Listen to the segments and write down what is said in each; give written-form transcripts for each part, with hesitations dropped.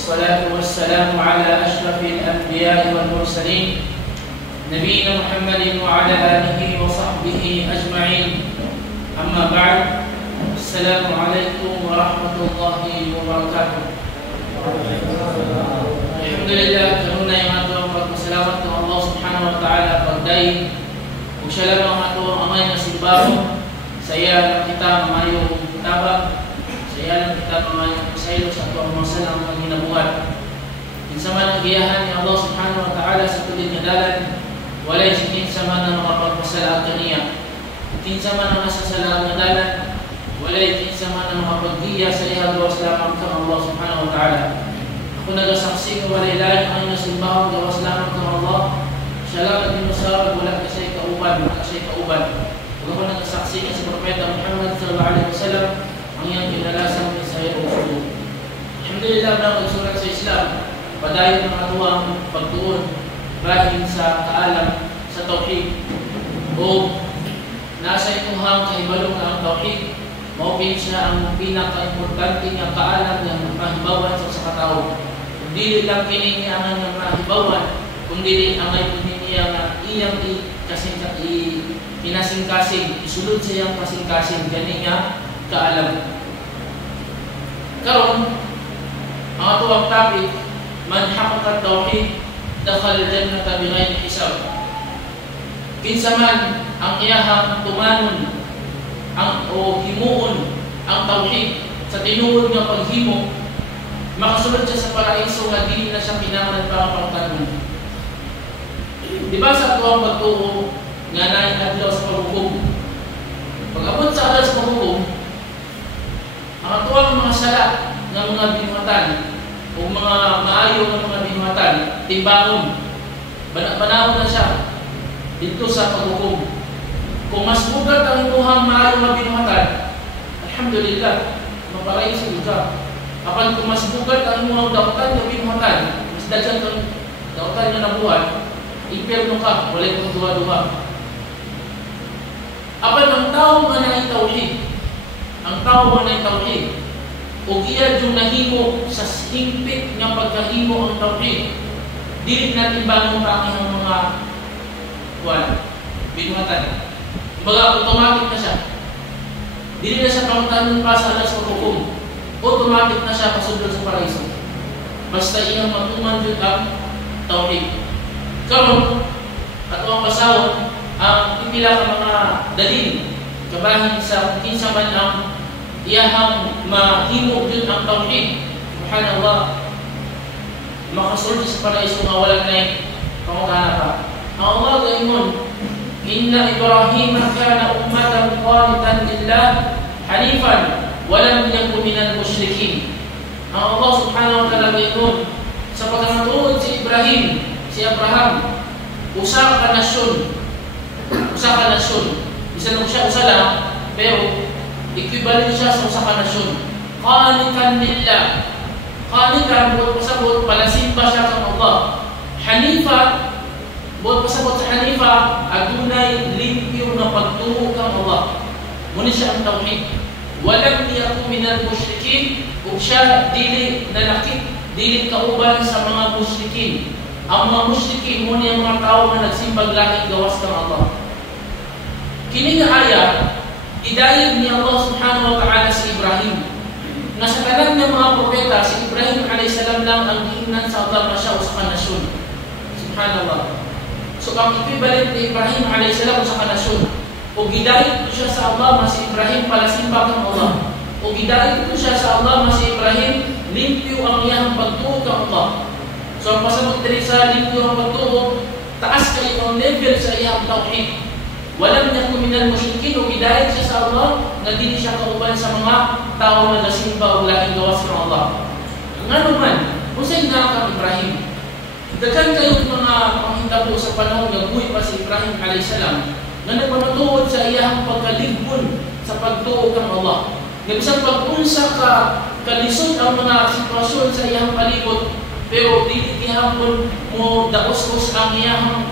والصلاة والسلام على أشرف الأنبياء والمرسلين نبينا محمد وعلى آله وصحبه أجمعين. أما بعد، السلام عليكم ورحمة الله وبركاته. Alhamdulillah, kanuna yung atong pagpasalamat ng Allah subhanahu wa ta'ala pagday kung siya lang ang atong amay na simbaho. Saya kita mamayong tabang, saya lang kita mamayong saylo sa atong mga salang mga ginabuhat. Kinsa man ang giyahan ni Allah subhanahu wa ta'ala sa tulid nga dalan, walay si kinsa man ang makapagpasala kaniya. Kinsa man ang nasa salang nga dalan, walay kinsa man ang makapaghiya sa ihang gawas lamang kang Allah subhanahu wa ta'ala. Ako nagasaksi ng walay lain ang nasimbahan gawas lamang kang Allah. Siya lang ang dinusarag, wala kasi kauban, wala kasi kauban. Kung ako nagasaksi nga si Propeta Muhammad sallallahu alaihi wasallam ang iyang kinalasang mensahe o sugo. Alhamdulillah na magsurat sa Islam, padayon ng atuang pagtuon bahin sa kaalam sa tauhid. O nasa ituhang kahibalo na ang tauhid, maupin siya ang pinaka-importante nga kaalam ng mahibawan sa katao. Kung dili lang kini niya ang mahibawan, kung dili ang ay niya nga iyang pinasingkasing, isulod sa iyang pasingkasing, gani nga kaalam. Karon, ang atuang topic, man haqaqa tauhid, dakhala jannata bighayri hisab. Kinsa man ang iyahang tumanon o himuon ang tauhid sa tinuod nga paghimo, makasulod siya sa paraiso nga dili na siya kinahanglan para pangtanon. Di ba sa atuang pagtuo nga naay adlaw sa paghukom? Pag-abot sa adlaw sa paghukom, ang atuang mga sala ng mga binuhatan o mga maayo ng mga binuhatan, timbangon, banahon na siya dito sa paghukom. Kung mas bugat ang imuhang maayo nga binuhatan, alhamdulillah, maparaiso ka. Kapag kung mas bugat ang imuhang daotan nga binuhatan, mas daghan kang daotan nga nabuhat, impyerno ka, walay kang duha-duha. Apan ang tao nga na tauhid, ang tao nga na tauhid, o iyad yung nahimo sa himpit nga pagkahimo ang tauhid, dili natin bangon pa ang mga binuhatan. Kumbaga, automatic na siya. Dili na siya pangtanon pa sa alas paghukom. Automatic na siya kasundod sa paraiso. Basta iyang matuman dyan ang tauhid. Karon, at ang pasawon, ang pipila ka mga dalil, kabahin sa kinsa man ang iyahang mahimo dyan ang tauhid. Subhanallah, makasulod sa paraiso nga wala na pangutana pa. Ang Allah gayon, Inna Ibrahim kana ummatan qanitan lillah hanifan wa lam yakun minal musyrikin. Ang Allah subhanahu wa ta'ala gayon, sa pagkatuon si Ibrahim, si Abraham, usa ka nasyon. Isa lang siya, usa lang, pero equivalent siya sa usa ka nasyon. Qanitan lillah. Qanitan, buot pasabot, palasimba siya kang Allah. Hanifa, buot pasabot sa Hanifa, adunay limpyo na pagtuo kang Allah. Muna siya ang tauhid. Walang yakun minal musyrikin, ug siya dili nalakit, dili kauban sa mga musyrikin. Ang mga musyrikin muna yung mga tao na nagsimbag langit gawas kang Allah. Kini nga aya, idayag ni Allah subhanahu wa ta'ala si Ibrahim. Na sa tanan ng mga propeta, si Ibrahim a.s. lang ang giingnan sa Allah na siya o sa kanasyon. Subhanallah. So ang equivalent ni Ibrahim a.s. o sa kanasyon. O gidayag ito siya sa Allah, mas Ibrahim palasimba kang Allah. O gidayag ito siya sa Allah, mas Ibrahim limpyo ang iyang pagtuo kang Allah. So ang pasabot din sa limpyo ang pagtuo, taas kayo ang level sa iyang tauhid. Walang yakun minal musyrikin, o gidayag siya sa Allah na dili siya kauban sa mga tao na nasimba o laging gawas ng Allah. Nga naman, kung sa'yo nga kang Ibrahim, daghan kayo mga panghitabo sa panahon nga buhay pa si Ibrahim a.s. na nagpamatuod sa iyang pagkaligbon sa pagtuo kang Allah. Nabisang pag-unsa ka kalisod ang mga sitwasyon sa iyang palibot, pero dili gihapon mo daos-os ang iyang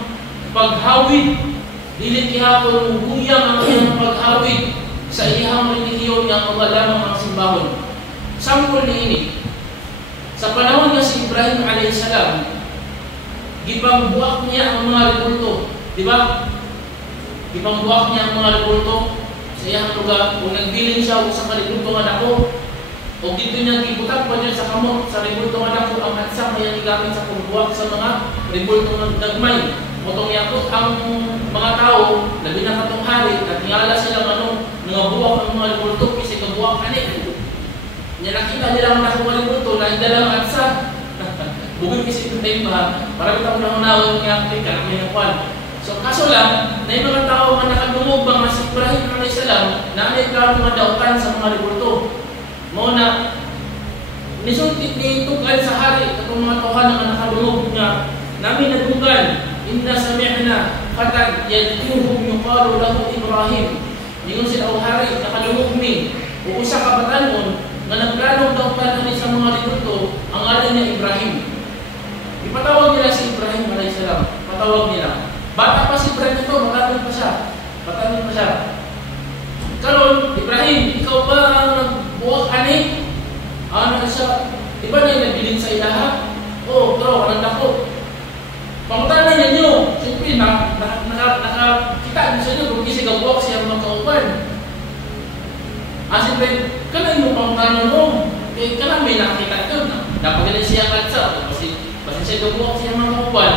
paghawid. Dili gihapon mo huyang ang iyang paghawid sa iyang relihiyon nga Allah lamang ang simbahon. Sampol ni ini. Sa panahon nga si Ibrahim alayhis salam, gipangbuak niya ang mga rebulto, di ba? Gipangbuak niya ang mga rebulto sa iyang lugar. Kung nagbilin siya sa rebulto nga dako, o dito niya gibutak pa dyan sa kamot sa rebulto nga dako, ang hansang niya igamit sa pagbuak sa mga rebulto nga dagmay. Motong yakot ang mga tao, labi na katong hari, natingala silang mga buwak ang mga rebulto, kasi kabuwak anik. Niya nakita nila ang nakuha rebulto na idalang hansa. Bugod kasi ito tayo ba? Marami tayo na unawang nga Afrika na may nakuhan. So kaso lang, na yung mga tao nga nakadungog ba nga si Ibrahim alayhis salam na may klaro mga dautan sa mga rebulto. Muna, nisultit ni tugan sa hari katong mga tauhan nga nakadungog nga namin nadugan, inna sami'na fatan yad'uhum yuqalu lahu Ibrahim. Ningon sila o hari nakadungog mi o usa ka batanon nga nagplanong dautan ni sa mga rebulto, ang ngalan niya Ibrahim. Ipatawag nila si Ibrahim alayhis salam. Patawag nila. Bata pa si Ibrahim ito, batanon pa siya. Batanon pa siya. Karon, Ibrahim, ikaw ba ang nagbuwak ani? Ano siya? Di ba niya nabilin sa ilaha? Oo, pero anong dako. Pangutanan niya nyo. Siyempre, nakakita niyo sa inyo kung kasi gabuwak siya mga kaupan. Siyempre, kanay mo pangutanan mo. Eh, kanang may nakakita doon. Napagaling siya katsa. Kasi siya gabuwak siya mga kaupan.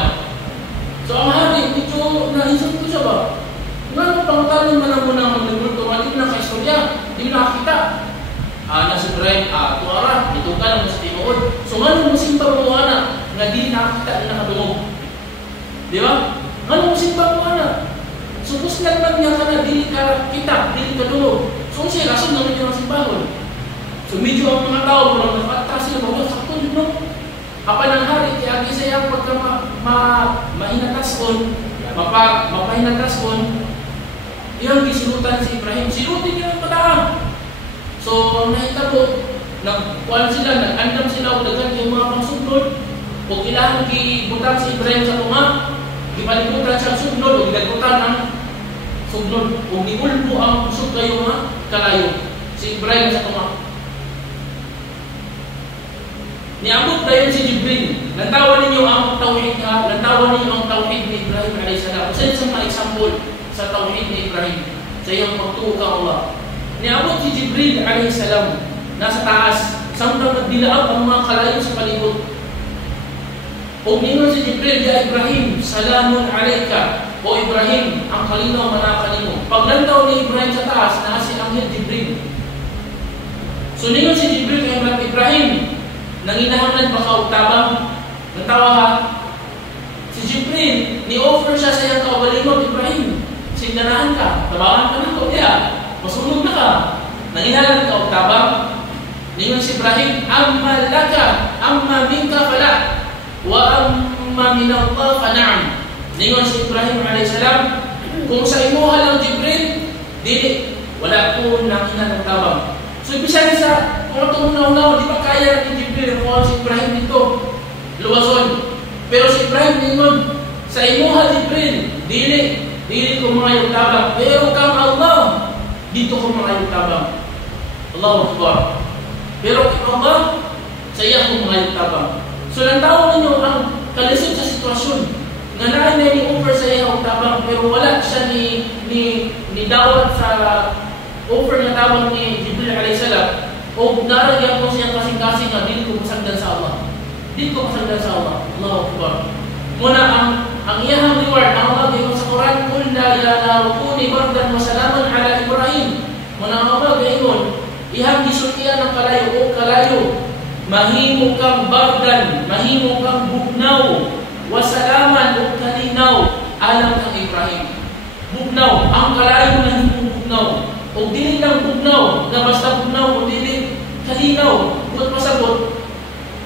So, ang hari, medyo naisip ko siya ba? Nga pangutanan man ang muna ang rebulto, hindi mo nakaistorya, hindi mo nakakita. Nasa Ibrahim, tuara, dito ka lang sa tinuod. So, nga nung musimba mo nga di nakakita na nakadungog. Di ba? Nga nung musimba mo so, kuslan man niya ka na, di ka kita, di ka dungog. So, siya, rason naman yung simbahon. So, medyo ang mga tao, walang nakata sila, bago sakto yun, no? Apa ng hari, kaya agi siya pagka mahinatas kon, mapahinatas kon, iyang gisilutan si Ibrahim, silutin niya ang pataan. So, ang nahitabo, nagkuhan sila, nag-andam sila o dagan yung mga pangsugnod, o kailangan gibutang si Ibrahim sa tunga, gipalibutan siya ang sugnod, o gidagutan ang sugnod, o gibulpo ang pusog kayo nga kalayo, si Ibrahim sa tunga. Niabot tayo si Jibril. Lantawan ninyo ang tauhid ni Ibrahim alayhis salam. Isa sa mga example sa tauhid ni Ibrahim sa iyang pagtuo ka Allah. Niabot si Jibril alayhis salam nasa taas, samtang nagdilaab ang mga kalayo sa palibot. O ningon si Jibril, ya Ibrahim, salamun alayka. O Ibrahim, ang kalinaw manakali mo. Paglantaw ni Ibrahim sa taas, nasi anghel Jibril. So ningon si Jibril kay Ibrahim, nanginahanglan ba ka tabang? Natawa ha? Si Jibril, ni-offer siya sa iyang kaugalingon, Ibrahim, sindanahan ka, tabangan ka na ko, masunod na ka. Nanginahanglan ka tabang? Ningon si Ibrahim, amma laka, amma minka fala, wa amma minallah fana'am. Ningon si Ibrahim alayhis salam, kung sa imuha lang Jibril, di, wala ko nanginahanglan tabang. So, ibig sa kung itong unaw-unaw, di ba kaya ni Jibril kung si Ibrahim dito, luwason. Pero si Ibrahim ningon, sa imuha Jibril, dili ko mga yung tabang. Pero kang Allah, dito ko mga yung tabang. Allahu Akbar. Pero kang Allah, sa iya ko mga yung tabang. So, lantawan ninyo ang kalisod sa sitwasyon. Nga na ni-offer sa iya yung tabang, pero wala siya ni dawat sa offer na tabang ni Jibril alayhis salam. O naragyan ko siyang kasing-kasing na dili ko masagdan sa Allah. Dili ko masagdan sa Allah. Allahu Akbar. Muna ang iyahang reward, ang Allah gayon sa Quran, Qul la ilaha rukuni bardan wa salaman ala Ibrahim. Muna ang Allah gayon, ihang gisultian ng kalayo o kalayo, mahimo kang bardan, mahimo kang bugnaw, wa salaman o kalinaw, alam kang Ibrahim. Bugnaw, ang kalayo na himong bugnaw. O dili lang bugnaw, na basta bugnaw, o dili kalinaw. Buot pasabot,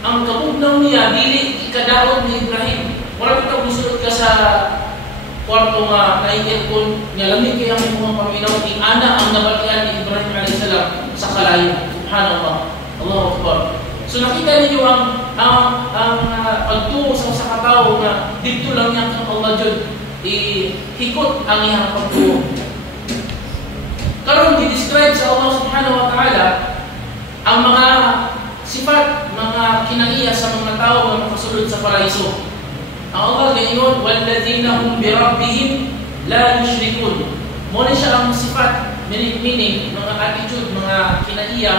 ang kabugnaw niya, dili ikadaot ni Ibrahim. Wala kita gusto ka sa kwarto nga nainit ko, niya lamig kaya may mga paminaw, ni ana ang nabatian ni Ibrahim alayhis salam sa kalayo. Subhanallah. Allahu Akbar. So nakita ninyo ang pagtuo sa katao na dito lang niya kang Allah dyan, ihikot ang iyang pagtuo. Karon di-describe sa Allah subhanahu wa ta'ala ang mga sifat mga kinaiya sa mga tao na makasulod sa paraiso. Ang Allah gayon, walladhina hum bi rabbihim la yushrikun. Muna siya ang sifat, meaning mga attitude, mga kinaiya,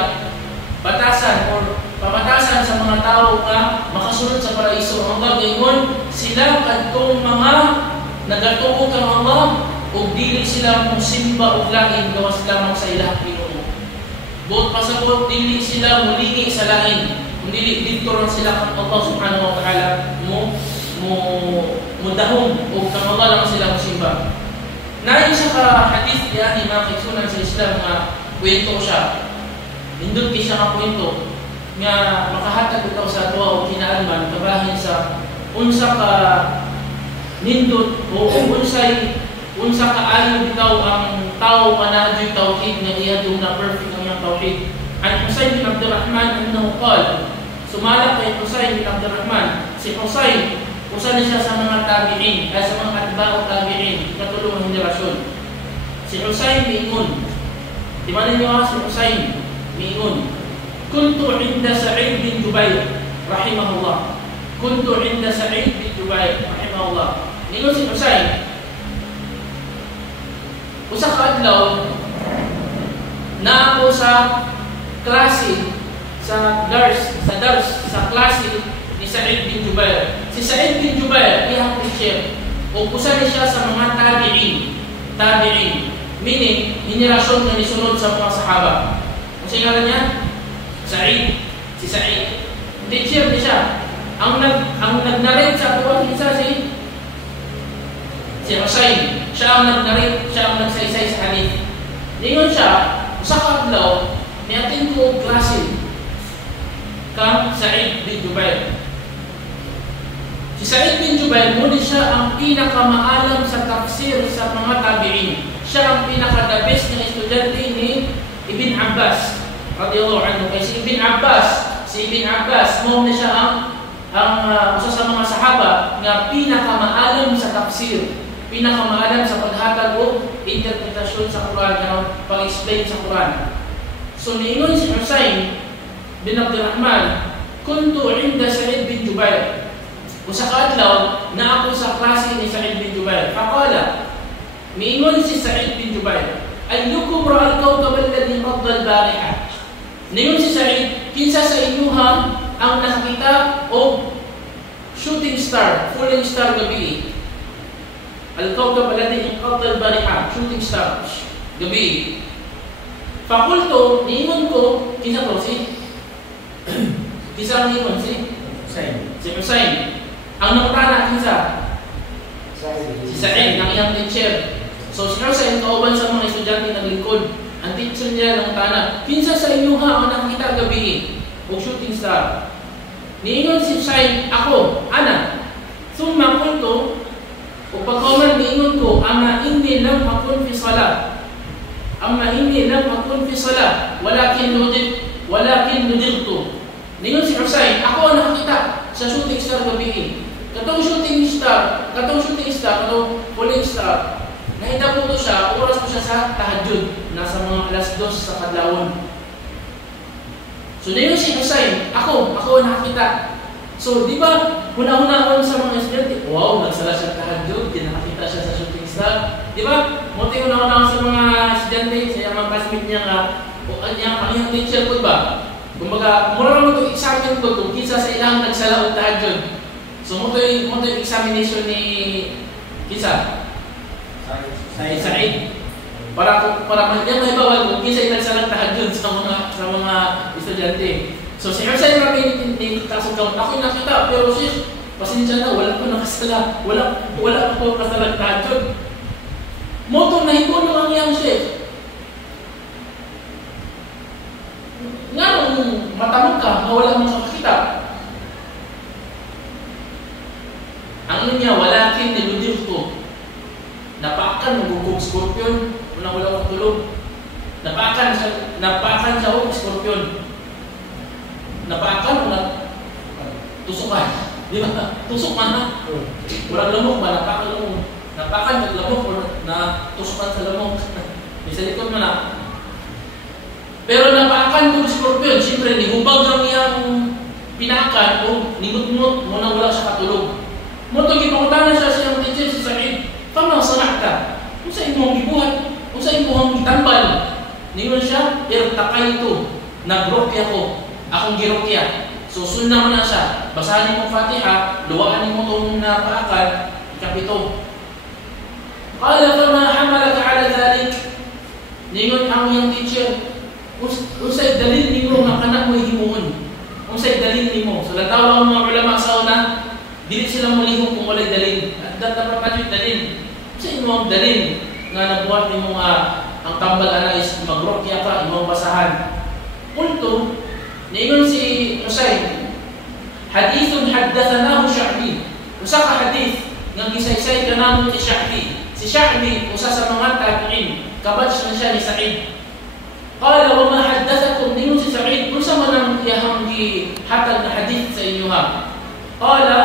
batasan o pamatasan sa mga tao na makasulod sa paraiso. Ang Allah gayon, sila kadtong mga nagatuo kang Allah o dili sila musimba o lain gawas lamang sa ilang Ginoo. Buot pasabot dili sila mulingi sa lain, kundi dito ron sila kang Allah subhanahu wa ta'ala mudahong o kang Allah lang sila musimba. Nayon sa ka-hadith diyan ni mga kaigsunan sa Islam nga kwento siya. Nindot ki siya nga kwento nga makahatag ito sa tuwa o kinaalman kabahin sa unsa ka nindot o unsa ka ayo bitaw ang tao manadyo tawhid nga iyadong na perfect ang iyang tawhid. An Husayn bin Abdurrahman annahu qala, sumala kay Husayn bin Abdurrahman, si Husayn usa na siya sa mga tabi'in, ay sa mga atba'u tabi'in, katulong henerasyon. Si Husayn miingon, di ba ninyo si Husayn miingon, kuntu inda Sa'id bin Jubair rahimahullah, kuntu inda Sa'id bin Jubair rahimahullah. Miingon si Husayn, usa ka adlaw na ako sa klase sa klase ni Sa'id bin Jubair. Si Sa'id bin Jubair iyang teacher o usa ni siya sa mga tabi'in, meaning henerasyon nga nisunod sa mga sahaba. Ang ngalan niya si Sa'id teacher ni siya. Ang nag-narrate sa tuwang isa si Husayn. Siya ang nag-narrate, siya ang nagsaysay sa hadith. Ningon siya, usa ka adlaw, niatin ko klase kang Sa'id bin Jubair. Si Sa'id bin Jubair, muli siya ang pinakamaalam sa tafsir sa mga tabi'in. Siya ang pinaka-the best na estudyante ni Ibn Abbas radiyallahu anhu. Kaya si Ibn Abbas, muli siya ang usa sa mga sahaba nga pinakamaalam sa tafsir, pinakamaalam sa paghatag o interpretasyon sa Quran, pag-explain sa Quran. So niingon si Husayn bin Abdurrahman, kuntu inda Sa'id bin Jubair. Usa ka adlaw na ako sa klase ni Sa'id bin Jubair. Faqala, miingon si Sa'id bin Jubair, ayyukum ra'al kawkab alladhi qadda al-bariha. Niingon si Sa'id, kinsa sa inyuha ang nakakita o shooting star, falling star gabi? Al-kawkab alladhi qadda al-bariha, shooting star gabi. Fakulto, niingon ko, kinsa to kinsa ang niingon si Husayn. Ang nakatana kinsa? Si Sa'id, ng iyang teacher. So si Husayn kauban sa mga estudyante naglingkod. Ang teacher niya nakatana, kinsa sa inyuha ang nakita gabi o shooting star? Niingon si Husayn, ako, ana. Summa kulto, o pagkauman niingon ko, ama inni lam akun fi salat. Walakin nudirtu. Ningon si Husayn, ako ang nakakita sa shooting star gabi. Katong shooting star, katong falling star. Nahita po ito siya, oras po siya sa tahajjud, nasa mga alas 2 sa kadlawon. So ningon si Husayn, ako ang nakakita. So di ba, huna-hunahon sa mga estudyante, wow, nagsala siya tahajjud, nakakita siya sa shooting star. Di ba? Munti huna-hunahon sa mga estudyante, sa mga classmate niya nga, o ang iyang teacher po ba? Kumbaga, mura naman ito examine ko kung kinsa sa ilang nagsala o tahajjud. So mo ito examination ni kinsa? Sa'id. Para may bawal kung kinsa yung nagsalang tahajjud sa mga estudyante. So si Husayn Rabi ni kasong taon, ako yung nakita, pero sis, pasensya na, wala ko nakasala. Wala ko kasalang tahajjud. Motong na ito naman yang sis. Nga nung matamang ka, na wala mong makakita. Ang niya, walakin niludir ko. Napakan, nagugong scorpion, wala tulog. Napakan siya o scorpion. Napakan, tusukan. Di ba? Tusok man ha? Walang lamok ba? Napakan lamok. Napakan, naglamok o na tusukan sa lamok. Isa likod mo na. Pero napaakan ko scorpion, siyempre nihubag lang iyang pinakan o ningutngot mo na wala sa katulog. Mo to gipangutana siya siyang teacher si Sa'id, "Pama sanakta? Kung sa imong gibuhat, kung sa imong gitambal." Ningon siya, "Irtakay ito, nagrokya ko, akong girokya." So sunna mo na siya, basahin mo Fatiha, luwaan mo itong napaakan, ikapito. Qala fama hamalaka ala dhalik? Ningon ang iyang teacher, "Usay dalil nimo nga kana mo himuon. Usay dalil nimo." So lataw ang mga ulama sa una, dili sila mulihok kung walay dalil. At dapat pa yung dalil. Sa imong dalil nga nabuhat nimo nga ang tambal ana is magrokya ka, imong basahan. Punto, ningon si Husayn, hadithun haddathanahu Sha'bi. Usa ka hadith nga gisaysay kanamo ni Sha'bi. Si Sha'bi usa sa mga tabi'in, kabatch na siya ni Sa'id. Qala wa ma haddathakum, ningon si Sa'id, unsa man ang iyang gihatag na hadith sa inyo ha? Qala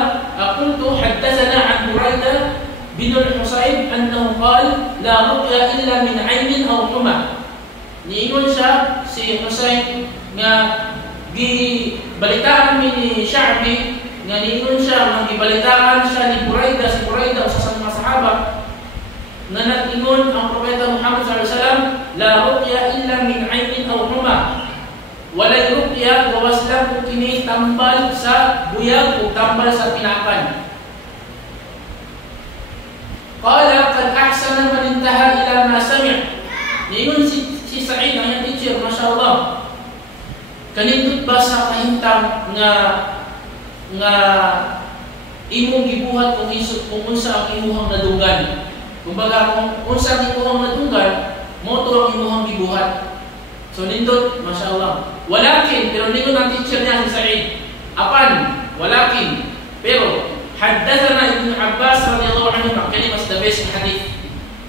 qultu haddathana an Buraidah bin al-Husayb annahu qala la ruqya illa min 'aynin aw huma. Niingon siya si Husayn nga gibalitaan ni Sha'bi nga niingon siya nga gibalitaan siya ni Buraidah, si Buraidah usa sa mga sahaba nga nag-ingon ang Propeta Muhammad sallallahu alaihi wasallam, la ruqya illa min 'aynin aw huma. Walay ruqya gawas lang kung kini tambal sa buyag o tambal sa pinakan. Qala qad ahsana man intaha ila ma sami'. Niingon si Sa'id ang teacher, masyaallah. Kanindot ba sa kahintang nga imong gibuhat kung unsa ang imuhang nadunggan? Kumbaga kung unsa ang imuhang nadunggan, mo to ang imuhang gibuhat. So nindot, masyaallah. Walakin, pero ningon ang teacher niya si Sa'id, apan, walakin, pero haddathana Ibn Abbas radhiyallahu anhu, kani mas the best hadith.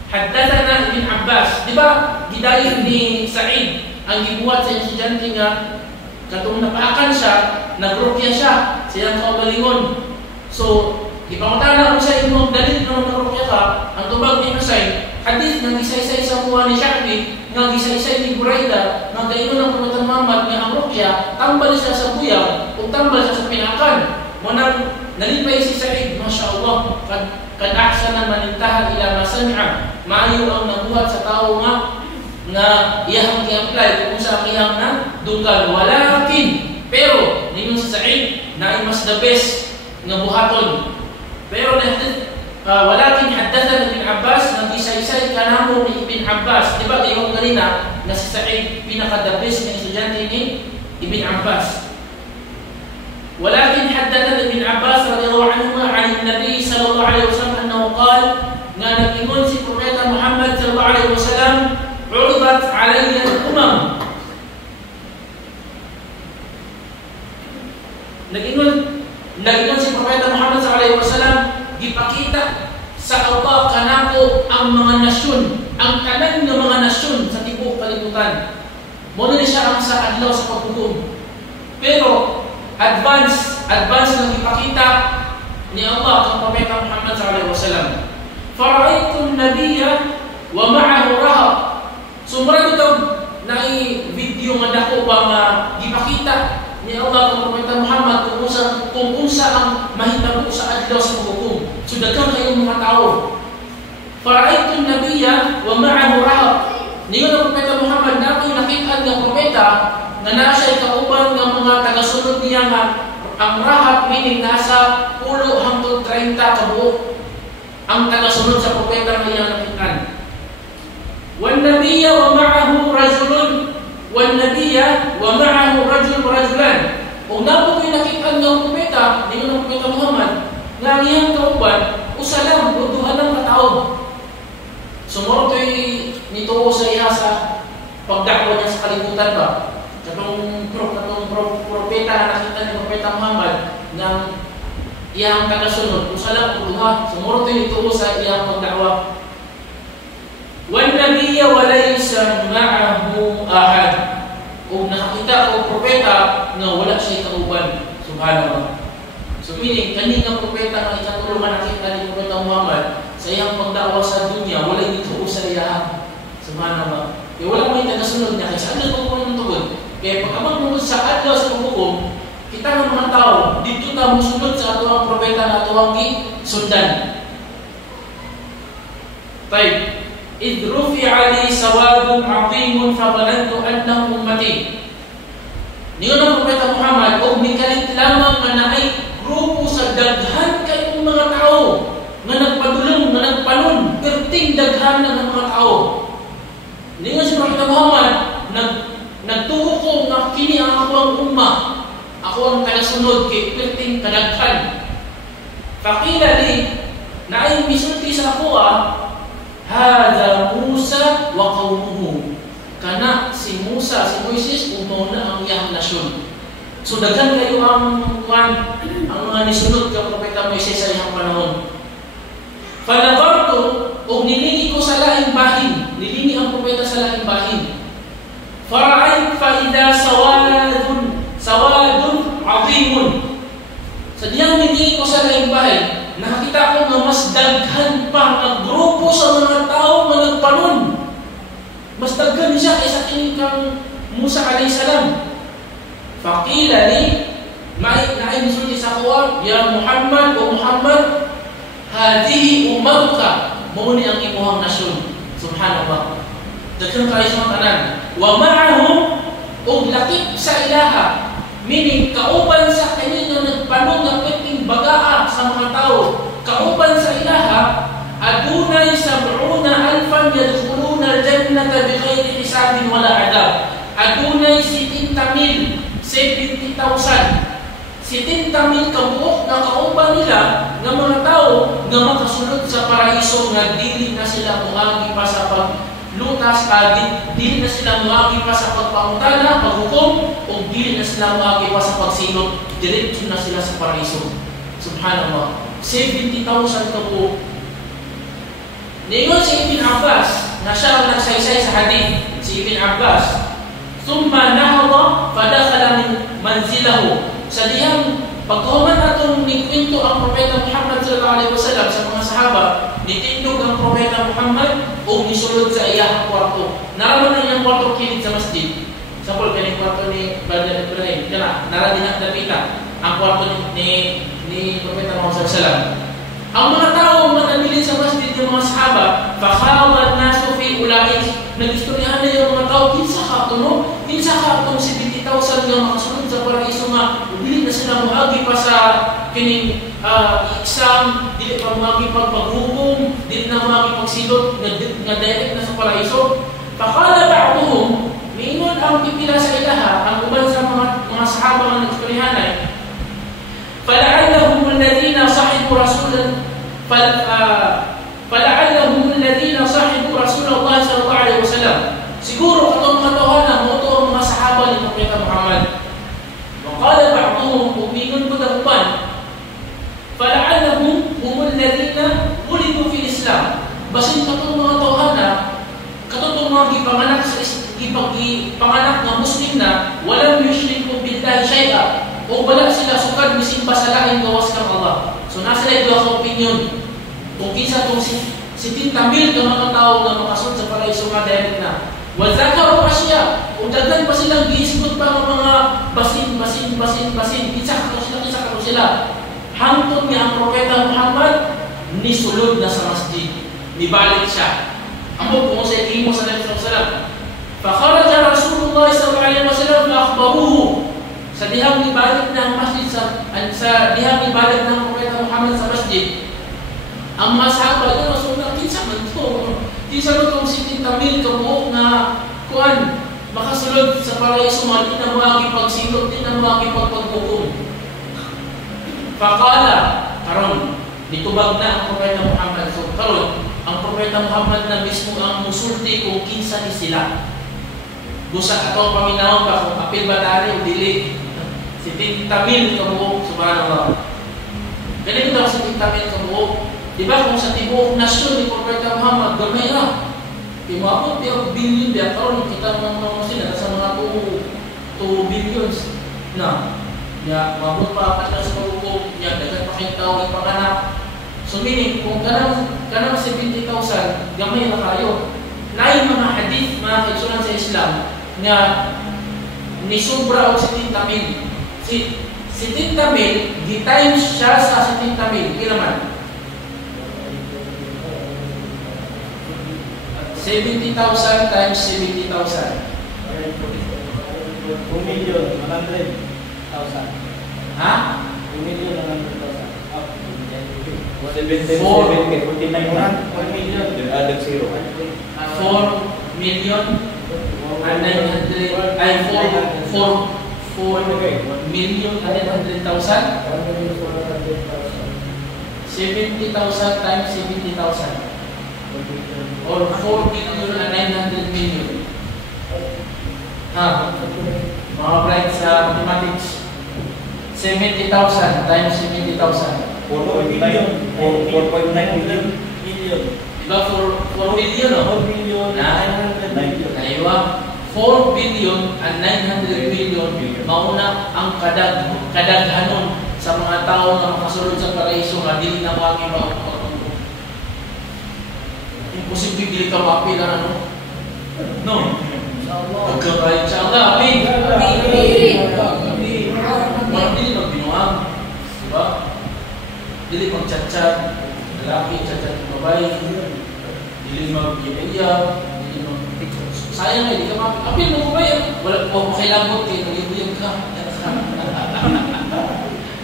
Haddathana Ibn Abbas, di ba gidayon ni Sa'id ang gibuhat sa estudyante nga katong napaakan siya, nagrokya siya, siyang kaugalingon. So, ipangutana ko sa imong dalil na nagrokya ka, ang tubag ni Husayn, hadith nga gisaysay sa buwan ni Sha'bi, nga gisaysay ni Buraidah, nga gayon ng Propeta Muhammad nga ang rokya, tambal siya sa buyag, o tambal siya sa pinakan. Munang nalipay si Sa'id, masyaallah, kad ahsana man intaha ila ma sami'a. Maayo ang nabuhat sa tao nga iyang i-apply kung sa iyang na dunggan. Walakin, pero ningon si Sa'id na mas the best nga buhaton. Pero walakin haddathan Ibn Abbas, nag-isaysay kanamo ni Ibn Abbas. Di ba yung kanina na si Sa'id pinaka-the best na estudyante ni Ibn Abbas. Walakin haddathan Ibn Abbas radhiyallahu anhu an Nabi sallallahu alaihi wasallam annahu qala, nga nag-ingon si Propeta Muhammad sallallahu alaihi wasallam, "Uridat alayya al-umam." Nag-ingon si Propeta Muhammad sallallahu alaihi wasallam, gipakita sa Allah kanako ang mga nasyon, ang tanan ng mga nasyon sa tibuok kalibutan. Muna ni siya ang sa adlaw sa paghukom. Pero advance na ipakita ni Allah ang Propeta Muhammad sallallahu alaihi wasallam. Fara'aytu an-nabiyya wa ma'ahu rahab. Sumra ito na video nga dako pa nga gipakita ni Allah ang Propeta Muhammad kung unsa ang mahitabo sa adlaw sa paghukom. So daghang kayong mga tao. Fara'aytu an-nabiyya wa ma'ahu rahab. Niyon ang Propeta Muhammad nato nakita ng propeta nga nasa kauban ng mga tagasunod niya nga ang rahab, meaning nasa 10 hangtod 30 kabuok ang tagasunod sa propeta nga iyang nakitaan. Wan nabiyya wa ma'ahu rajulun, wan nabiyya wa ma'ahu rajul wa rajulan. Kung napo ko'y nakita ng propeta, niyon ang Propeta Muhammad nga iyang kauban usa lang, duha lang katao. Sumuro ko'y nito sa iya sa pagdakwa niya sa kalibutan ba? Katong propeta na nakita ni Propeta Muhammad ng iyang tagasunod, usa lang duha. Sumuro ko'y nito sa iyang pagdakwa. Wan nabiyya wa laysa ma'ahu ahad. Kung nakakita ko propeta nga wala siya kauban, subhanallah. So meaning, kaning propeta nga ikatulungan nakita ni Propeta Muhammad sa iyang pagdakwa sa dunya, wala dito sa iya. Subhanallah. Wala mo yung tagasunod niya. Kasi ano kung kung ito Kaya pag amang mo sa adlaw sa paghukom, kita ng mga tao, dito ta musulod sa ato ang propeta na ato ang sundan. Tayo, إذ رفع لي سواد عظيم فظننت أنه أمتي. Niyon ang propeta Muhammad og mikalit lamang nga naay grupo sa daghan kayong mga tao nga nagpadulong, nga nagpanon, perting daghan ng mga tao. Niyon si propeta Muhammad nagtuo ko nga kini ang ako ang ummah, ako ang tagasunod kay perting kadaghan. Faqila li naay misulti sa ako hada Musa wa qaumuhu. Kana si Musa, si Moises, umaw na ang iyang nasyon. So daghan kayo ang mga nisunod ka propeta Moises sa iyang panahon. Fanabarto, o nilingi ko sa lahing bahin, nilingi ang propeta sa lahing bahin. Fara'ayt fa'ida sawadun azimun. Sa diyang nilingi ko sa lahing bahin, nakita ko na mas daghan pa ang grupo sa mga tao na nagpanon. Mas daghan siya kaysa kini kang Musa alayhi salam. Faqila li naay misulti sa kuwa, ya Muhammad o Muhammad, hadihi ummatuka, mao ni ang imuhang nasyon. Subhanallah. Daghan kayo sa mga tanan. Wa ma'ahum og lakip sa ilaha, meaning kauban sa kanino nagpanon nga pwedeng bagaa sa mga tao. Kauban sa ilaha, adunay 70,000 yadkhuluna al-jannata bighayri hisabin wala adab. Adunay 70,000, 70,000 kabuok na kauban nila nga mga tao nga makasunod sa paraiso nga dili na sila muagi pa sa paglutas, dili na sila muagi pa sa pagpangutana, paghukom, o dili na sila muagi pa sa pagsilot, diretso na sila sa paraiso. Subhanallah. 70,000 kabuok. Niyon si Ibn Abbas, na siya ang nagsaysay sa hadith, si Ibn Abbas, thumma nahada fadakhala min manzilahu. Sa diyang pagkahuman atong nikwento ang propeta Muhammad sallallahu alaihi wasallam sa mga sahaba, nitindog ang propeta Muhammad o nisulod sa iyang kwarto. Naraman na iyang kwarto kilid sa masjid. Sampol kaning kwarto ni Brother Ibrahim, kana nara din ang dapita ang kwarto ni propeta Muhammad sallallahu alaihi wasallam. Ang mga tao manabilin sa masjid yung mga sahaba, fakhawat nasu fi ulaik, nagistoryahan na yung mga tao, kinsa ka ito, no? Kinsa ka itong 70,000 nga makasunod sa paraiso nga, ubili na sila muagi pa sa kining exam, dili pa muagi pagpaghukom, dili na muagi pagsilot, nga direct na sa paraiso. Fakala ba'duhum, mingon ang pipila sa ilaha, ang uban sa mga sahaba nga nagistoryahan ay, فلعلهم الذين صحبوا رسول الله صلى الله عليه وسلم. Siguro katong mga tawanan mo to ang mga sahaba ni Propeta Muhammad. وقال بعضهم umingon po dagupan, فلعلهم هم الذين ولدوا في الإسلام. Basin katong mga tawanan, katong mga gipanganak nga Muslim na walang yushriku billahi shay'a, o wala sila sukad misimba sa laing gawas kang Allah. So nasa na ito ang opinion. Kung kinsa itong 70,000 ka mga tao na makasod sa paraiso nga direct na. Wazaka o asya, kung daghan pa silang giisgot pa ng mga basin. Kinsa ka sila. Hangtod niya ang propeta Muhammad, nisulod na sa masjid. Nibalik siya. Amo kung sa imo sa Nabi sallallahu alaihi wasallam. Fakharaja Rasulullah sallallahu alaihi wasallam fa akhbaruhu. Sa dihang ibalik ng masjid sa dihang ibalik ng propeta Muhammad sa masjid, ang mga sahaba na Rasulullah, kinsa man to? Kinsa man itong 70,000 kabuok na kuan, makasulod sa paraiso, di na mga ipagsilot, di na mga ipagpaghukom. Fakala, karon, nitubag na ang propeta Muhammad. So, karon, ang propeta Muhammad na mismo ang musulti kung kinsa ni sila. Busa ato paminawon ka kung apil ba tari o dili. 70,000 kabuok, subhanallah. Ganito daw 70,000 kabuok. Diba kung sa tibuok nasyon ni Propeta Muhammad, gamay na. Timabot niya billion diya. Karoon kita mga sila sa mga 2 billions na. Ya, mabot pa lang sa paghukom. Ya, dagat pa kayong tao ipanganak. So meaning, kung kanang 70,000, gamay na kayo. Lain mga hadith, mga kaitsunan sa Islam, nga ni sobra og 70 mil. Si 70 mil, di-times siya sa 70 mil. Kila man? 70,000 times 70,000. 2,100,000. Ha? 2,100,000. 49 4,000,000. then add 0. 4,900,000 ay 4,900,000. 70,000 times 70,000 or 4,900,000,000. Ha? Mga bright sa mathematics. 70,000 times 70,000. 4.9 million. Diba 4 billion, no? 4,900,000,000. Aywa, 4,900,000,000 mauna ang kadaghanon sa mga tao na makasulod sa paraiso nga dili na magibaw. Imposible dili ka mapil na ano? No. Pagkakaya insyaAllah, amin. Mga dili magbinuang. Diba? Dili magchat-chat. Lalaki, chat-chat ng babae. Dili mag-iiya. Sayang eh, di ka mapil. Apil mo ba yan? Wala po makilabot kayo. Nag-ibuyag ka.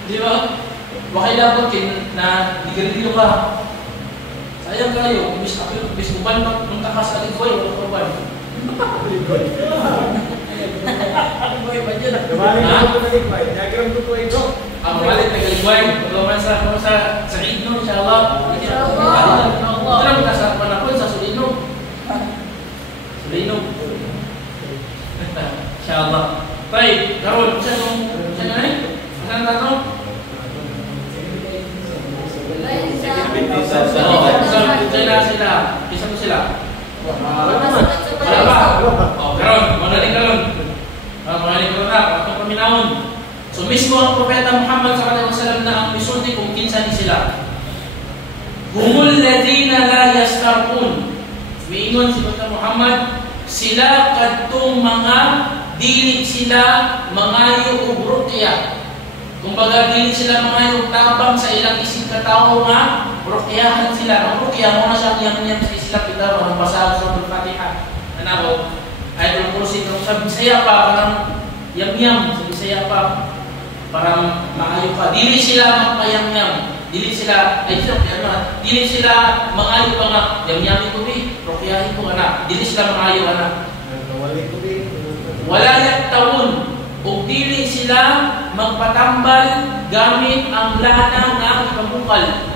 Di ba? Makilabot kayo na di ka. Sayang kayo. Bis uban magpunta ka sa Aligoy. Wala ka uban. Aligoy ba dyan? Diagram ko po ito. Mabalik na Aligoy. Pagkaman sa Idno, insyaAllah. Ito lang sa panapon sa Sulino. Sulino. InsyaAllah. Baik, Karol, saya naik? Masalah tanong? Saya sila. Bisa mo sila? Wala ba? Karon, magaling karon. Magaling karon na, atong paminahon. So mismo ang Propeta Muhammad SAW na ang misulti kung kinsa ni sila. Humul ladina la yastarqun. Miingon si Propeta Muhammad, sila kadtong mga dili sila mangayo og ruqya. Kumbaga dili sila mangayo tabang sa ilang isig katawo nga ruqyahan sila. Ang ruqya mo na siya yang sa Islam kita ang basa sa Al-Fatiha. Ano? Ayatul Kursi kung sa Bisaya pa parang yam-yam sa Bisaya pa parang maayo ka. Dili sila magpayam-yam. Dili sila dili sila mangayo pa nga yam-yam ko bi, ruqyahin ko ana. Dili sila mangayo ana. Wala yaktawun. Ug dili sila magpatambal gamit ang lana nga ipamukal.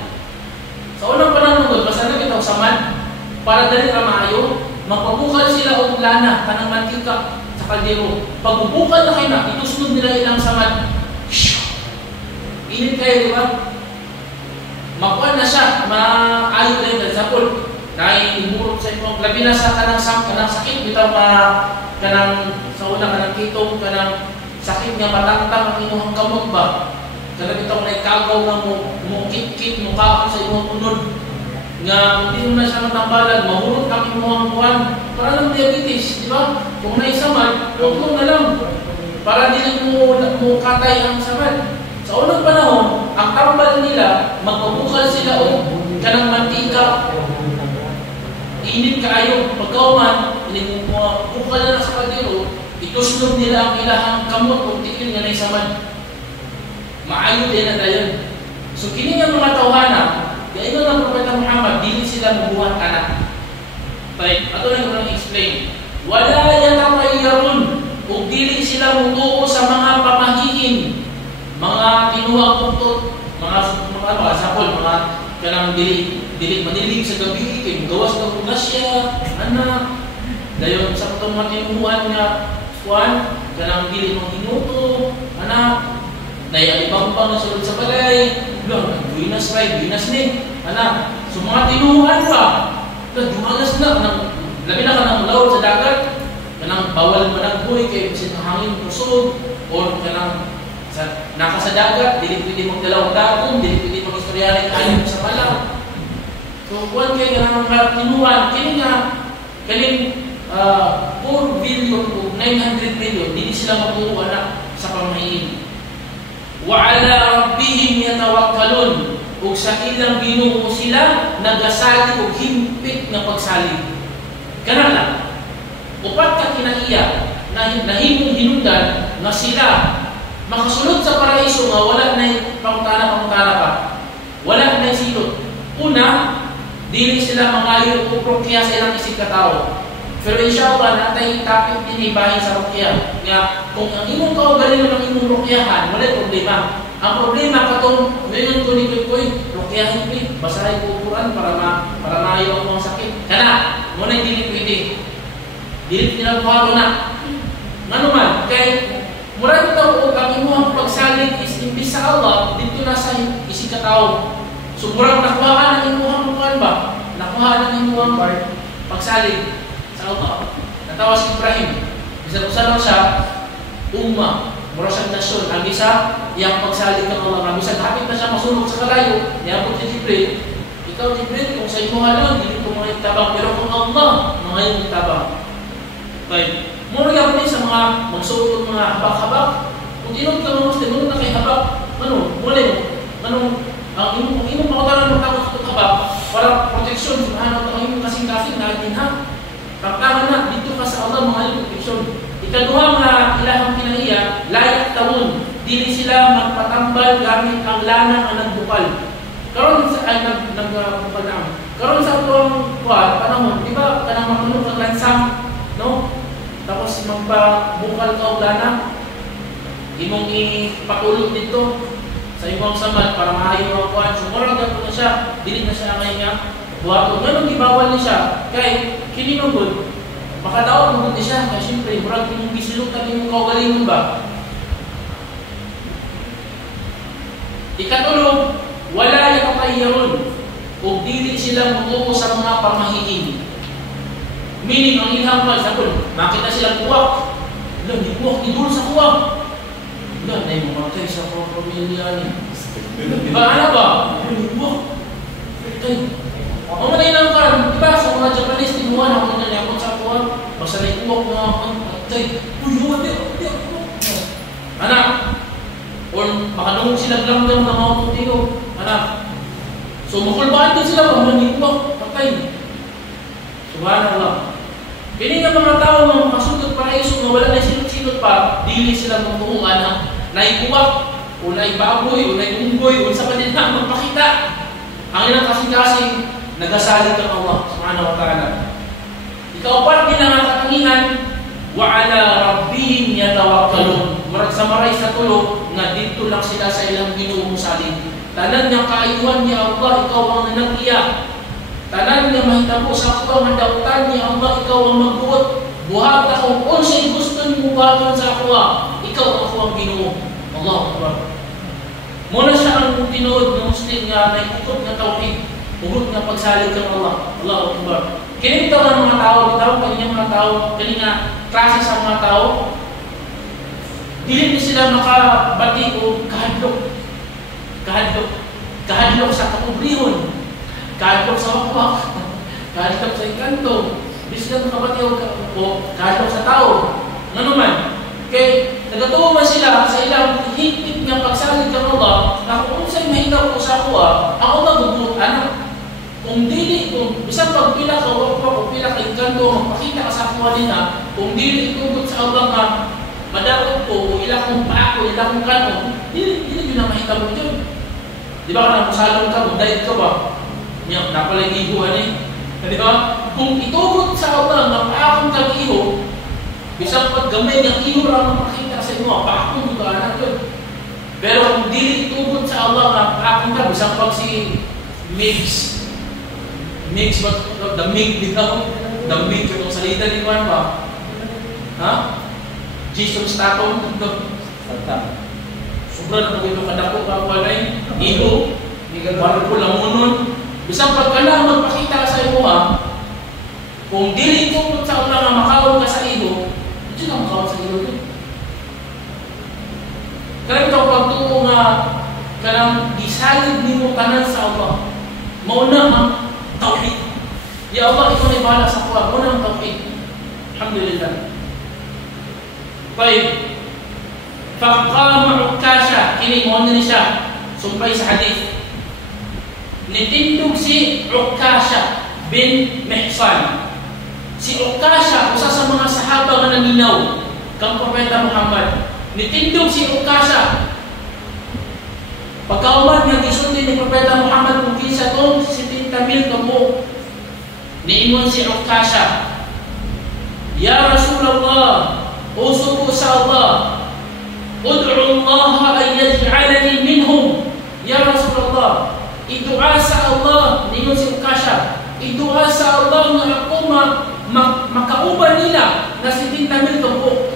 Sa unang panahon, basta na kita usaman para dali ra maayo, magpabukal sila og lana kanang mantika sa kaldero. Pagbubukal na kay na itusunod nila ilang samad. Init kayo, di ba? Makuan na siya, maayo na yung example. Naimurot sa inyo, labi na sa kanang sakit, bitaw kanang sa una kanang kitong, kanang sakit nga matangtang ang inyong kamot ba? Kanang bitaw na ikagaw na mo kit-kit, mo kaon sa inyong unod. Nga hindi mo na siya matambalan, mahurot ang inyong buwan. Para lang diabetes, di ba? Kung naisamad, huwag na lang. Para hindi mo katay ang samad. Sa unang panahon, ang tambal nila, magpabukal sila o kanang mantika. Init kaayo, pagkauman, bukal na sa kaldero, ituslog nila ang ilahang kamot o tikil nga naisamad. Maayo din na dayon. So kini nga mga tawhana, gayon ng Propeta Muhammad, dili sila mabuhat anak. Right, ato lang ko explain. Wala yatamayyarun, ug dili sila mutuo sa mga pamahiin, mga tinuwang tuktot, mga sapol, mga kanang dili manilig sa gabi, kay gawas ka pugasya, anak. Dayon sa katong mga tinuhan nga kuan, kanang dili mong inuto, anak. Nayalibang-bang na sulod sa balay, buinas ni, anak. So mga tinuhan pa, dumagas na, labi na ka ng laot sa dagat, kanang bawal managboy, kay bisin ang hangin kusog, o kanang naka sa dagat, dili pwede magdalawang dagong, dili pwede mag-istoryanin ayon sa malaw. So kuan kay kanang mga tinuhan, kini nga, kaning 4 billion o 900 million, hindi sila magtuwa na sa pamahiin. Wa ala rabbihim yatawakkalun, ug sa ilang Ginoo sila nagasalig og himpit nga pagsalig. Kana lang. Upat ka kinaiya na nahimong hinungdan nga sila makasulod sa paraiso nga wala na pangutana pa. Wala na silot. Una, dili sila mangayo o prokya sa ilang isig katao. Pero inshallah, natay topic din ibahin sa rukya. Nga, kung ang imong kaugalingon ng imong rukyahan, wala problema. Ang problema katong, ngayon ko ni Koy, rukyahin ko, basahin ko Quran para maayaw ang sakit. Kana, muna hindi pwede. Dili tinabuhato na. Nga naman, kay murag ito ang imong pagsalig is imbis sa Allah, dito na sa isig katao. So murag nakuhaan ang imong ba? Nakuhaan ang imong pagsalig sa Allah. Natawa si Ibrahim. Bisa usalan siya, umma, mura siyang nasyon. Ang isa, iyang pagsalig ng Allah. Ang isa, kapit na siya masunog sa kalayo. Niyabot si Jibril. Ikaw, Jibril, kung sa imo halon, hindi ko mga itabang. Pero kung Allah, mga yung itabang. Okay. Mura yan din sa mga magsuot mga habak-habak. Kung tinod ka mga Muslim, na kay habak, muli mo. Ang imong makutaran ng takot sa habak, para proteksyon, subhanahu wa ta'ala, imong kasing-kasing na atin ha. Pagkaman na, dito ka sa Allah mga proteksyon. Ikaduha nga ilahang kinaiya, layak taon, dili sila magpatambal gamit ang lanang ang nagbukal. Karon sa nagbukal na. Karon sa atong panahon, di ba kanang makunog ang lansang, no? Tapos magpabukal ka og lana. Imong ipatulog dito sa imong samad para maayo ang kuan. So mura gyud na siya, dili na siya angay nga buhaton. Ganun gibawal ni siya. Kay kini mangod makadaot mo din siya, kaya siyempre, murag yung bisilutan yung kaugalingon ba? Ikatulog, wala yung kayarun o dili sila mutuo sa mga pamahiin. Meaning, ang ilang sabon, makita silang kuwak. Wala, di kuwak, idul sa kuwak. Wala, na yung mamatay sa pamilya niya. Diba, ano ba? Di kuwak. Mamatay lang ka, diba, sa mga Japanese, tinuhan ako na niya sa kuwak. Masanay kuwak mga matay. Uy, di ako. Anak, or makadungog silang lamdam ng mga putino. Anak, so makulbaan din sila kung hindi kuwak, patay. Subhanallah. Kini nga mga tao mga makasudot paraiso nga wala na silot-silot pa, dili sila magtuuan na naikuwak, o naibaboy, o naibunggoy, o sa kanila magpakita. Ang ilang kasing-kasing, nagasalit ang Allah subhanahu wa ta'ala. Ikaw-apat ginangatangihan, wa ala rabbihim yatawakkalun. Murag sa maray sa tulo, nga dito lang sila sa ilang Ginoo salig. Tanan nga kaayuhan ni Allah, ikaw ang nanaghiya. Tanan nga mahitabo sa ako ang dautan ni Allah, ikaw ang magbuot. Buhat ako, kung siya'y gusto ni buhaton sa ako, ikaw ako ang Ginoo. Allahu Akbar. Muna siya ang tinuod ng Muslim nga naikukot ng tawhid, uhod nga pagsalig kang Allah. Allahu Akbar. Kini ito ang mga tao, kanyang mga tao, kini nga klase sa mga tao, dili sila makabati o kahadlok sa kakubrihon, kahadlok sa wakwak, kahadlok sa ikanto, di sila makabati o kahadlok sa tao. Nga naman, kay nagatuwa man sila sa ilang higpit nga pagsalig kang Allah, na kung sa'yo mahitaw ko sa kuha, ang Allah gugulat, anak. Kung dili, kung isang pagpila ka o pila ka ikanto, magpakita ka sa kuha nila, kung dili itugot sa Allah nga, madakot ko, o ilang kong paako, ilang kong kanto, dili yun na mahitaw mo yun. Di ba ka na musalong ka, mundayit ka ba? Napalay ihuan eh. Di ba? Kung itugot sa Allah nga, paakong kang iho, isang paggamay ng iho lang makita sa inyo, paakong ka anak yun. Pero kung dili itugot sa Allah nga, paakong ka, isang pag si Migs, but the Mig bitaw, the Mig yung salita ni Juan ba? Ha? Jesus tatong tagtang. Sobrang na ito kadako ka walay, iho, parang ko lamunon. Bisang pagkala magpakita sa iyo kung dili itugot sa Allah nga makawon ka sa iho, hindi na makawon sa iho yun. Kaya ito pagtuo nga kanang gisalig ni mo tanan sa Allah. Mauna ang tawhid. Ya Allah, ikaw na ibahala sa kuha. Mauna ang tawhid. Alhamdulillah. Baik. Faqama Ukasha, kini mo na siya sumpay sa hadith. Nitindog si Ukasha bin Mihsan. Si Ukasha, usa sa mga sahaba nga naminaw kang Propeta Muhammad. Nitindog si Ukasha. Pagkauman nga gisulti ni Propeta Muhammad kung kinsa tong 70,000 kabo. Niingon si Ukasha, Ya Rasulullah, usuko sa Allah, ud'u Allah an yaj'alani minhum. Ya Rasulullah, idua sa Allah, niingon si Ukasha, idua sa Allah nga ako makauban nila na 70,000 kabo.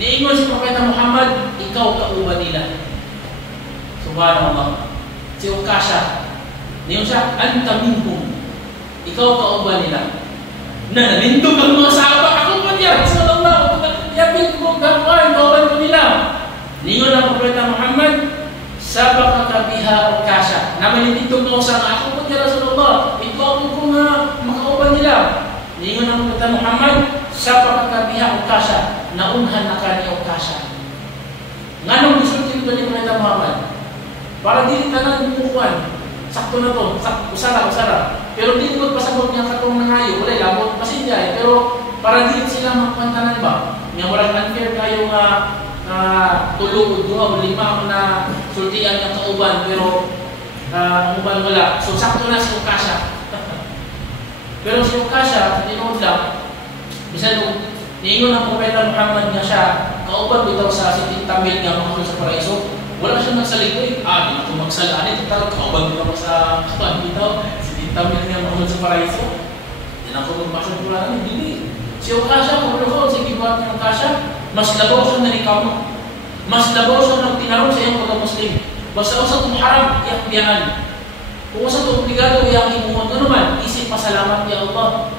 Niingon si Propeta Muhammad, ikaw kauban nila. Subhanallah. Si Ukasha, niyon siya, anta minhum. Ikaw kauban nila. Na nalindog ang mga sahaba. Ako pa niya, Rasulullah. Yapin ko, kauban ko nila. Niyon ang Propeta Muhammad, sabaka biha Ukasha. Na malintindog mo sa ako pa niya, Rasulullah. Ikaw ko nga makauban nila. Niyon ang Propeta Muhammad, sabaka biha Ukasha. Naunhan na ka ni Ukasha. Nga nung gusto dito ni Propeta Muhammad, para dili tanan bumukuan. Sakto na to, usara. Pero dili ko pasabot niya katong nangayo, wala labot pasindya. Pero para dili sila magpantanan ba? Nga wala unfair kayo nga tulog o 2 o 5 na sultian ng kauban pero ang uban wala. So sakto na si Ukasha. Pero si Ukasha, tinod lang, bisan niingon ang Propeta Muhammad nga siya, kauban bitaw sa 70,000 nga mga sa paraiso. Wala siya magsalikoy. Di na ito magsalaan. Ito kauban ko sa kapan bitaw. 70,000 nga mga sa paraiso. Di na ako magpasang pulanan. Hindi. Si Ukasha, kung ano ko, sige buhat ng Ukasha, mas labaw siya na kamo. Mas labaw siya ng tinarong sa iyong pagka-Muslim. Basta usa itong haram, iakbiyahan. Kung usa itong obligado, iyakin mo. Ano naman? Isip pasalamat ya Allah.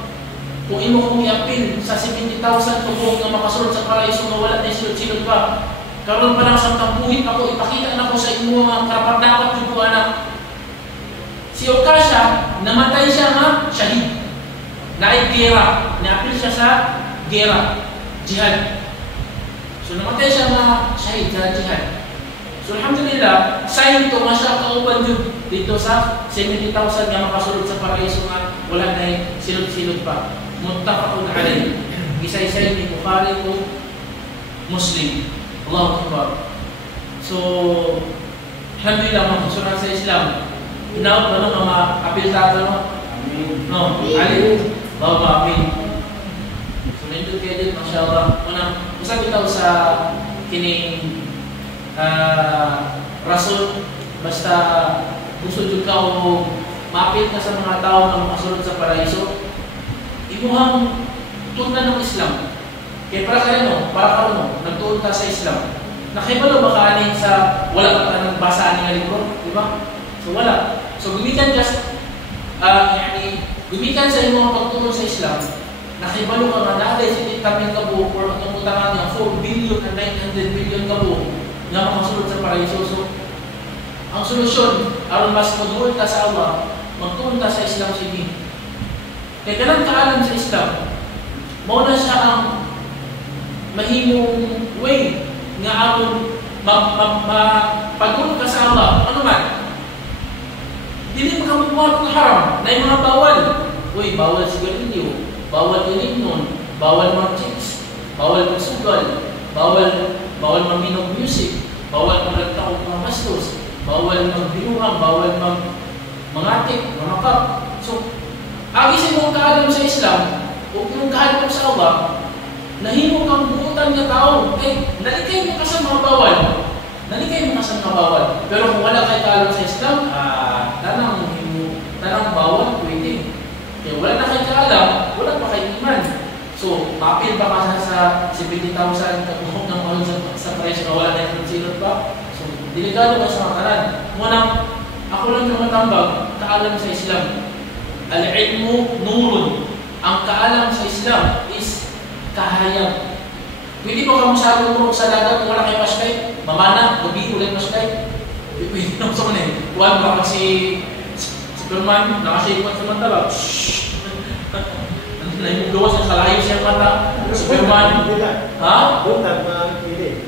Kung imo kong iapin sa 70,000 tubog na makasunod sa paraiso na wala na silod-silod pa. Karon pa lang sa tampuhin ako, ipakita na ko sa imo mga karapat-dapat yung anak. Si Ukasha, namatay siya nga shahid. Naay gera. Naapil siya sa gera. Jihad. So namatay siya nga shahid sa jihad. So alhamdulillah, sign to nga siya kauban yun dito sa 70,000 nga makasulod sa paraiso nga wala na silod-silod pa. Muttafaqun alayh. Isay-say ni Bukhari ko Muslim. Allahu Akbar. So, alhamdulillah, mga kasunod sa Islam. Inaot na nung mga apiltado, no? Amin. No, alim. Allahumma amin. So, nandun kayo din, mashallah. Unang, usap itaw sa kining rason, basta gusto dyan ka o maapil ka sa mga tao na makasunod sa paraiso, imuhang tunan ng Islam. Kaya para ka nagtuon ka sa Islam. Nakibalo ba ka sa wala ka nang basaan ng libro? Diba? So wala. So gumikan gumikan sa imong pagtuon sa Islam, nakibalo ka nga naday sa titaming kabo or itong utangan niya 4 billion and 900 billion kabo nga makasulod sa paraiso. So ang solusyon, aron mas magtuon ka sa Allah, magtuon ka sa Islam sige. Kaya ganang kaalam sa Islam, mao na siya ang mahimong way nga aron pagtulog ka sa Allah. Ano man? Dili makamubuhat ng haram na yung mga bawal. Uy, bawal sigarilyo, bawal ilignon, bawal mag-chicks, bawal magsugal, bawal maminog music, bawal magtawag mga bastos, bawal magbinuhang, bawal mangatik, manakap. So, agisin mo kaalam sa Islam, o kung kaalam sa Allah, nahimo kang buutan nga tao. Nalikay mo ka sa mga bawal. Pero kung wala kay kaalam sa Islam, tanang bawal, pwede. Kaya wala na kay kaalam, wala pa kay iman. So, mapil pa ka sa 70,000 kabuhok ng mahal sa presyo na wala na yung silot pa. So, delikado ka sa makaran. Munang, ako lang yung matambag, kaalam sa Islam. Al-ilmu nurun. Ang kaalam sa Islam is kahayag. Pwede ba ka masyadong murong sa dagat kung wala kayo maskay? Mamana, gabi ulit maskay. Pwede naman sa mga Kuhan ba kasi Superman, nakashake pa sa mantala. Naimugawa siya, kalayo siya mata. Superman. Ha? Buntag na pili.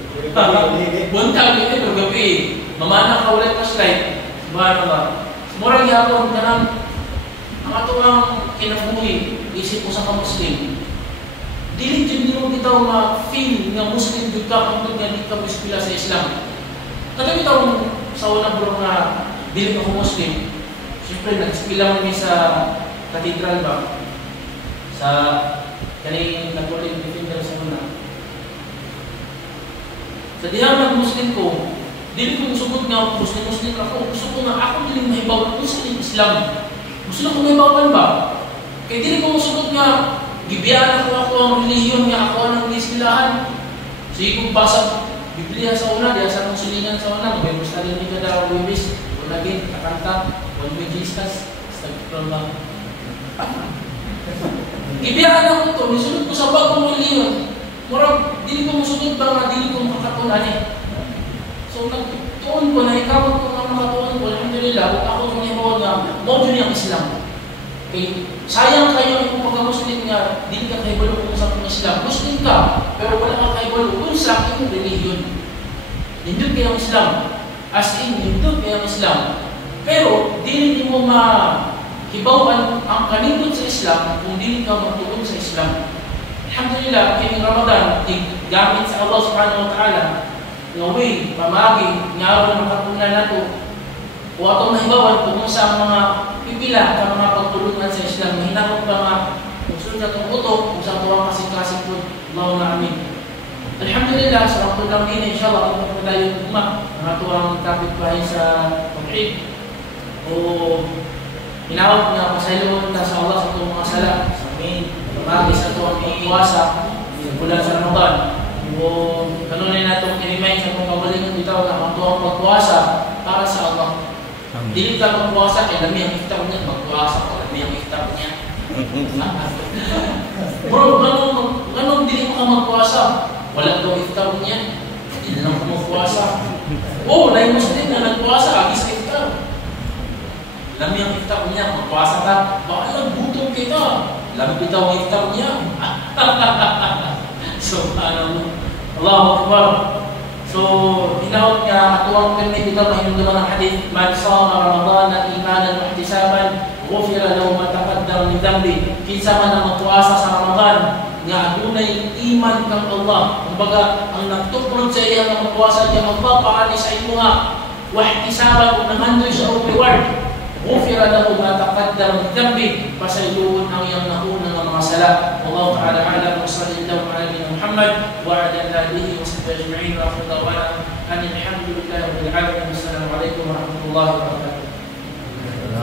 Buntag ini bergabi. Mamana ka ulit flashlight. Subhanallah. Murag yapon kanang ang atuang kinabuhi isip ko sa ka-Muslim. Dili jud nimo bitaw ma-feel nga Muslim jud ka kung nga di ka mispila sa Islam. Kada bitaw sa una bro nga dili ka Muslim. Siyempre nag-ispila man mi sa cathedral ba sa kaning Catholic defender sa una. Sa diha Muslim ko, dili ko musubot nga Muslim ako. Gusto ko nga ako dili mahibaw kung sa Islam. Gusto na ko mahibawan ba? Kaya dili ko musubot nga gibiyaan ako ang relihiyon nga ako ang iskilahan. Sige kong basa Biblia sa una, diya sa akong silingan sa una, may gusto rin ni kada Wibis, wala gin, nakanta, one way Jesus, astagfirullah. Gibiyaan ako ito, nisunod ko sa bagong relihiyon. Murag, dili ko musunod ba nga, dili ko makakatunan eh. So, nagtuon ko, naikawag ko nga makatuon ko, alhamdulillah, ako itong ibawan nga, modyo niyang Islam. Okay, sayang kayo kung pagka-Muslim nga, dili ka kaibalo kung sa Islam. Muslim ka, pero wala ka kaibalo kung sa aking relihiyon. Nindot kayang Islam. As in, nindot kayang Islam. Pero, dili mo mahibawan ang kanibot sa Islam kung dili ka magtuon sa Islam. Alhamdulillah, kining Ramadan, gamit sa Allah subhanahu wa ta'ala, nga way, pamagi, nga aron makatunan nato, o atong nahibawan kung sa mga pipila, ang mga pagtulungan sa Islam, mahinakot ba nga, kung sunod na itong utok, kung sa tuwang kasing-kasing po, Allahumma amin. Alhamdulillah, sa waktu lang din, inshallah, kung pa tayo umak, mga tuwang topic bahay sa pag-ibig, o hinawag na pasayloon na sa Allah sa itong mga sala, sa amin, pamagi sa tuwang pagkuwasa, bulan sa Ramadan, o kanunin na itong kinimay sa itong kabalingan bitaw na ang tuwang pagkuwasa para sa Allah. Dili ka magpuwasa, kaya lami ang iftar niya, magpuwasa ko, lami ang iftar niya. Bro, ganun dili mo ka magpuwasa? Wala daw iftar niya, hindi lang ka magpuwasa. Oo, lain Muslim na nagpuwasa, agi sa iftar. Lami ang iftar niya, magpuwasa ka, baka lang butong kita. Lami bitaw ang iftar niya. Subhanallah. Allahu Akbar. So, hinawag nga atuwang permit ito mahinundaman ang hadith, man sama Ramadan imanan wa ihtisaban ghufira lahu ma taqaddama min dhanbi. Kinsa man ang magpuasa sa Ramadan nga adunay iman kang Allah, kumbaga ang nagtukrod sa iya nga magpuasa diya Allah paani sa imuha wa ihtisaban ug namandoy sa reward. Ghufira lahu ma taqaddama min dhanbi, pasayloon ang iyang nauna nga mga sala. Wallahu ta'ala a'lam, wa sallallahu ala Muhammad wa ala alihi wa sahbihi ajma'in wa akhir da'wana anil hamdulillahi rabbil alamin. Assalamu alaikum warahmatullahi wabarakatuh.